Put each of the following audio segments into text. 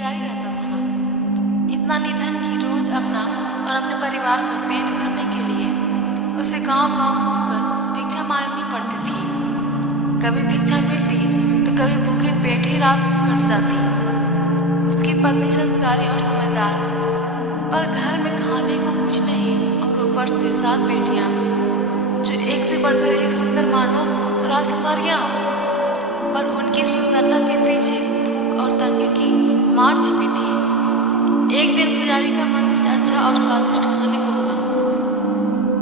पुजारी रहता था। इतना निधन कि रोज अपना और अपने परिवार का पेट भरने के लिए उसे गांव-गांव घूमकर भिक्षा मांगनी पड़ती थी। कभी भिक्षा मिलती तो कभी भूखे पेट ही रात कट जाती। उसकी पत्नी संस्कारी और समझदार, पर घर में खाने को कुछ नहीं और ऊपर से 7 बेटियां जो एक से बढ़कर एक सुंदर मानो राजकुमारियां हो। पर उनकी सुंदरता के पीछे भूख और तंगी की मार छिपी थी। एक दिन पुजारी का मन कुछ अच्छा और स्वादिष्ट खाने को हुआ।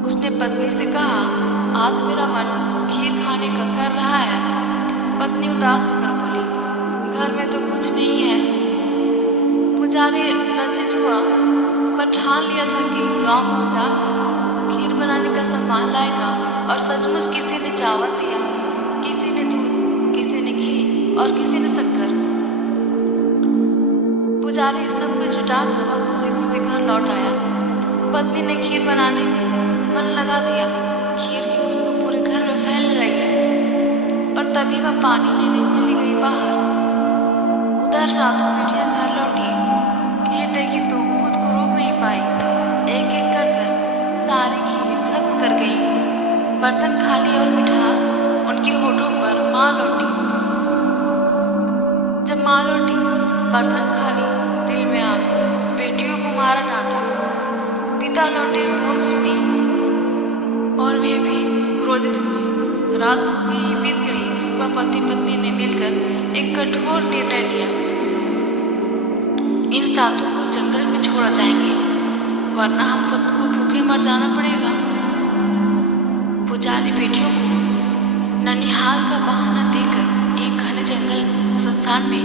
उसने पत्नी से कहा, आज मेरा मन खीर खाने का कर रहा है। पत्नी उदास होकर बोली, घर में तो कुछ नहीं है। पुजारी लज्जित हुआ, पर ठान लिया था कि गांव-गांव जाकर खीर बनाने का सामान लाएगा। और सचमुच किसी ने चावल दिया, किसी ने दूध, किसी ने घी और किसी ने शक्कर। पुजारी सब कुछ जुटाकर वह खुशी-खुशी घर लौट आया। पत्नी ने खीर बनाने में मन लगा दिया। खीर की खुशबू पूरे घर में फैलने लगी। पर तभी वह पानी लेने चली गई बाहर। उधर सातों बेटियां घर लौटी। खीर देखी तो खुद को रोक नहीं पाई। एक-एक कर सारी खीर खत्म कर गई। बर्तन खाली और मिठास उनके होठों पर माँ लौटी। जब माँ लौटी, बर्तन खाली, दिल में आग, बेटियों को मारा डांटा। पिता लौटे, बोल सुनी और वे भी क्रोधित हुए। रात भूखी ही बीत गई। सुबह पति पत्नी ने मिलकर एक कठोर निर्णय लिया। इन सातों को जंगल में छोड़ा जाएंगे, वरना हम सबको भूखे मर जाना पड़ेगा। पुजारी बेटियों को ननिहाल का बहाना देकर एक घने जंगल सुनसान में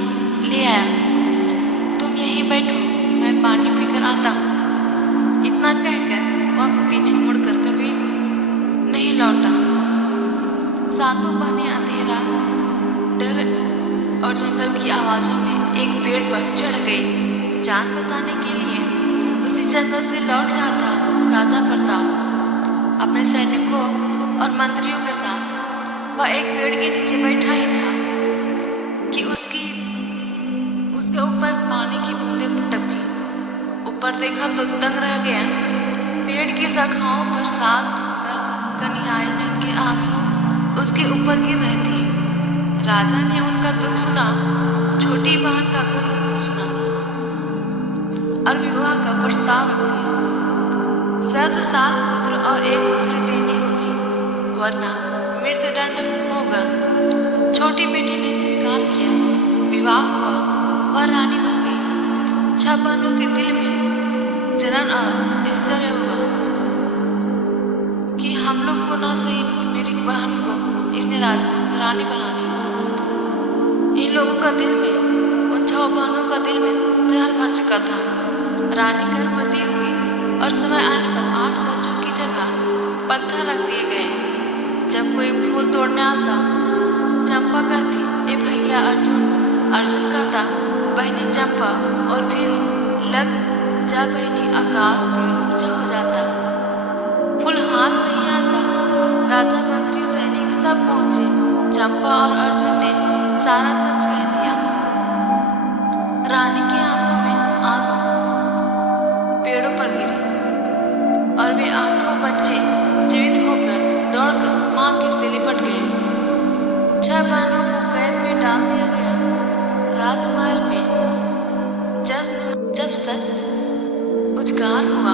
ले आया। तुम यहीं बैठो, मैं पानी पीकर आता हूँ। इतना कहकर वह पीछे मुड़कर कभी नहीं लौटा। सातों बहनें अंधेरा, डर और जंगल की आवाजों में एक पेड़ पर चढ़ गई। जान बचाने के लिए उसी जंगल से लौट रहा था राजा प्रताप अपने सैनिकों और मंत्रियों के साथ। वह एक पेड़ के नीचे बैठा ही था कि उसके ऊपर पानी की बूंदें टपकी। ऊपर देखा तो दंग रह गया। पेड़ की शाखाओं पर 7 सुंदर कन्याएं, जिनके आंसू उसके ऊपर गिर रहे थे। राजा ने उनका दुख सुना, छोटी बहन का गुण सुना और विवाह का प्रस्ताव रख दिया। शर्त 7 पुत्र और 1 पुत्री देनी होगी, वरना मृत्युदंड होगा। छोटी बेटी ने स्वीकार किया। विवाह हुआ, वह रानी बन गई। 6 बहनों के दिल में जलन और आश्चर्य हुआ कि हम लोग को ना सही, मेरी बहन को इसने रानी बना ली। इन लोगों का दिल में, उन 6 बहनों का दिल में जहर भर चुका था। रानी गर्भवती हुई और समय आने पर 8 बच्चों की जगह पत्थर रख दिए गए। जब कोई फूल तोड़ने आता, चंपा कहती, ए भैया अर्जुन। अर्जुन कहता, बहनी चंपा। और फिर लग जा बहनी, आकाश में ऊंचा हो जाता। फूल हाथ नहीं आता। राजा, मंत्री, सैनिक सब पहुंचे। चंपा और अर्जुन ने सारा सच कह दिया। रानी की आंखों में आंसू पेड़ों पर गिरे और वे 8 बच्चे जीवित होकर दौड़कर मां के से लिपट गए। 6 बहनों को कैद में डाल दिया गया। राजमहल में जब सच उजागर हुआ,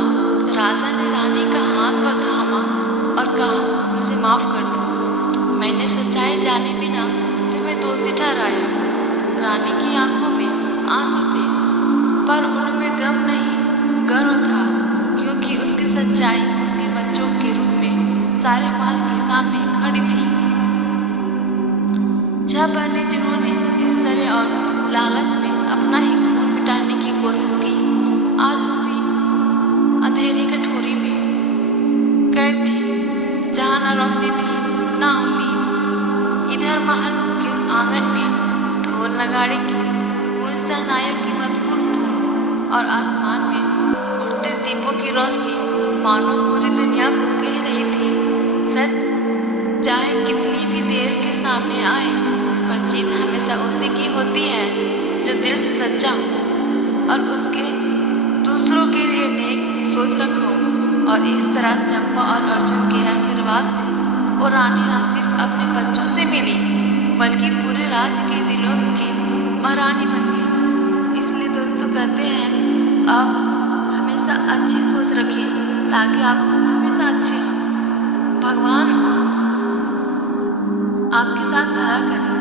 राजा ने रानी का हाथ पर थामा और कहा, मुझे माफ कर दो। मैंने सच्चाई जाने बिना तुम्हें दोषी ठहराया। रानी की आंखों में आंसू थे, पर उनमें गम नहीं, गर्व था, क्योंकि उसकी सच्चाई उसके बच्चों के रूप में सारे माल के सामने खड़ी थी। 6 बहनें जिन्होंने ईर्ष्या और लालच में अपना ही खून मिटाने की कोशिश की, आज उसी अंधेरी कटोरी में कैद थी, जहाँ न रोशनी थी न उम्मीद। इधर महल के आंगन में ढोल नगाड़े की गूंज, शहनाइयों की मधुर धुन और आसमान में उठते दीपों की रोशनी मानो पूरी दुनिया को कह रही थी, सच चाहे कितनी भी देर के सामने आए, पर जीत हमेशा उसी की होती है जो दिल से सच्चा हो। और उसके दूसरों के लिए नेक सोच रखो। और इस तरह चंपा और अर्जुन के आशीर्वाद से वो रानी न सिर्फ अपने बच्चों से मिली बल्कि पूरे राज्य के दिलों की महारानी बन गई। इसलिए दोस्तों कहते हैं आप हमेशा अच्छी सोच रखिए ताकि आपके साथ हमेशा अच्छे हो। भगवान आपके साथ भला करे।